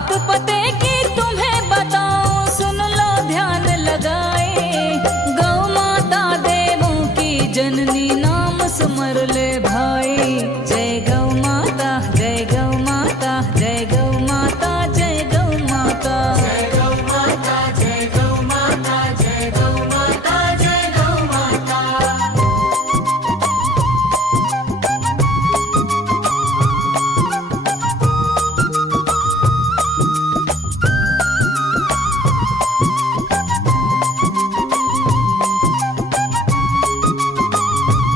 बात पते की तुम्हें बताऊं, सुन लो ध्यान लगाए। गौ माता देवों की जननी, नाम सुमर ले भाई। जय गौ माता, जय गौ